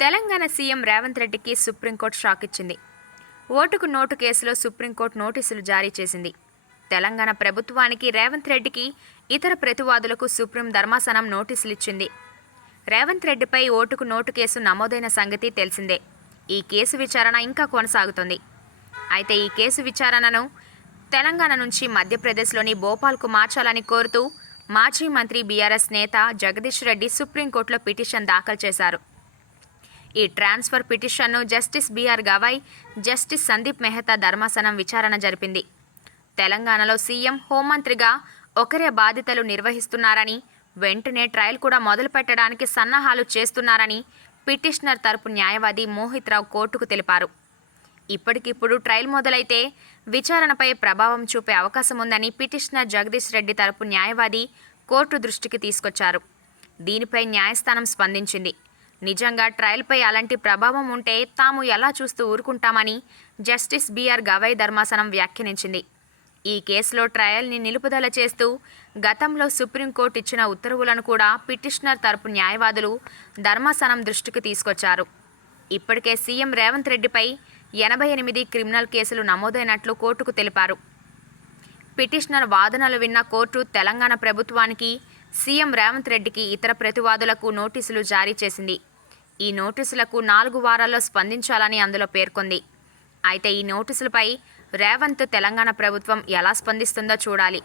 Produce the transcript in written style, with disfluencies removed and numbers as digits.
Telangana CM Revanth రెడ్డికి supreme court shock ఇచ్చింది. ఓటుకు నోటు కేసులో సుప్రీంకోర్టు నోటీసులు జారీ చేసింది. తెలంగాణ ప్రభుత్వానికి, రేవంత్ రెడ్డికి, ఇతర ప్రతివాదులకు సుప్రీం ధర్మాసనం నోటీసులు ఇచ్చింది. రేవంత్ రెడ్డిపై ఓటుకు నోటు కేసు నమోదైన సంగతి తెలిసిందే. ఈ కేసు విచారణ ఇంకా కొనసాగుతుంది. అయితే ఈ కేసు విచారణను తెలంగాణ నుంచి మధ్యప్రదేశ్లోని భోపాల్కు మార్చాలని కోరుతూ మాజీ మంత్రి బీఆర్ఎస్ నేత జగదీష్ రెడ్డి సుప్రీంకోర్టులో పిటిషన్ దాఖలు చేశారు. ఈ ట్రాన్స్ఫర్ పిటిషన్ను justice B R Gavai, justice Sandeep Mehta ధర్మాసనం విచారణ జరిపింది. తెలంగాణలో సీఎం, హోంమంత్రిగా ఒకరే బాధ్యతలు నిర్వహిస్తున్నారని, వెంటనే ట్రయల్ కూడా మొదలుపెట్టడానికి సన్నాహాలు చేస్తున్నారని పిటిషనర్ తరపు న్యాయవాది మోహిత్ రావు కోర్టుకు తెలిపారు. ఇప్పటికిప్పుడు ట్రయల్ మొదలైతే విచారణపై ప్రభావం చూపే అవకాశం ఉందని పిటిషనర్ జగదీష్ రెడ్డి తరపు న్యాయవాది కోర్టు దృష్టికి తీసుకొచ్చారు. దీనిపై న్యాయస్థానం స్పందించింది. నిజంగా ట్రయల్పై అలాంటి ప్రభావం ఉంటే తాము ఎలా చూస్తూ ఊరుకుంటామని జస్టిస్ బీఆర్ గవాయ్ ధర్మాసనం వ్యాఖ్యానించింది. ఈ కేసులో ట్రయల్ని నిలుపుదల చేస్తూ గతంలో సుప్రీంకోర్టు ఇచ్చిన ఉత్తర్వులను కూడా పిటిషనర్ తరపు న్యాయవాదులు ధర్మాసనం దృష్టికి తీసుకొచ్చారు. ఇప్పటికే సీఎం రేవంత్ రెడ్డిపై 88 క్రిమినల్ కేసులు నమోదైనట్లు కోర్టుకు తెలిపారు. పిటిషనర్ వాదనలు విన్న కోర్టు తెలంగాణ ప్రభుత్వానికి, సీఎం రేవంత్ రెడ్డికి, ఇతర ప్రతివాదులకు నోటీసులు జారీ చేసింది. ఈ నోటీసులకు 4 వారాల్లో స్పందించాలని అందులో పేర్కొంది. అయితే ఈ నోటీసులపై రేవంత్, తెలంగాణ ప్రభుత్వం ఎలా స్పందిస్తుందో చూడాలి.